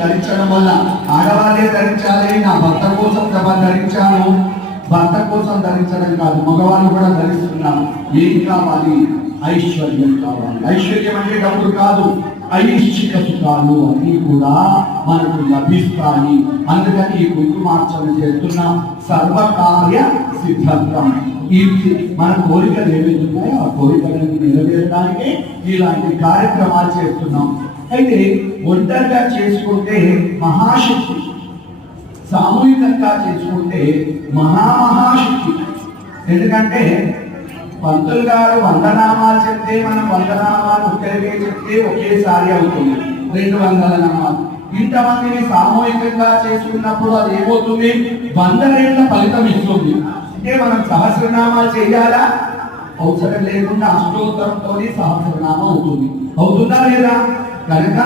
ధరించడం వల్ల ఆడవాళ్ళే ధరించాలి, నా భర్త కోసం ధరించాను, భర్త కోసం ధరించడం కాదు, మగవాళ్ళు కూడా ధరిస్తున్నాం. ఏం కావాలి? ఐశ్వర్యం కావాలి. ఐశ్వర్యం అంటే డబ్బులు కాదు, ఐశ్చిక సుఖాలు అన్నీ కూడా మనకు లభిస్తాయి. అందుకని ఈ కుంకుమార్చన చేస్తున్నాం. సర్వకార్య సిద్ధాంతం. ఈ మన కోరికలు ఏవైతున్నాయో ఆ కోరికలను నెరవేరడానికి ఇలాంటి కార్యక్రమాలు చేస్తున్నాం. అయితే ఒంటరిగా చేసుకుంటే మహాశక్తి, సామూహికంగా చేసుకుంటే మహామహాశక్తి. ఎందుకంటే పంతులు గారు వందనామాలు చెప్తే మనం వందనామాలు ఒక్కరికే చెప్తే ఒకేసారి అవుతుంది 200 నామాలు. ఇంతమందిని సామూహికంగా చేసుకున్నప్పుడు అది ఏమవుతుంది? 100 రెట్ల ఫలితం ఇస్తుంది. అంటే మనం సహస్రనామాలు చేయాలా? అవసరం లేకుండా అష్టోత్తరంతో సహస్రనామం అవుతుంది. అవుతుందా లేదా? కనుక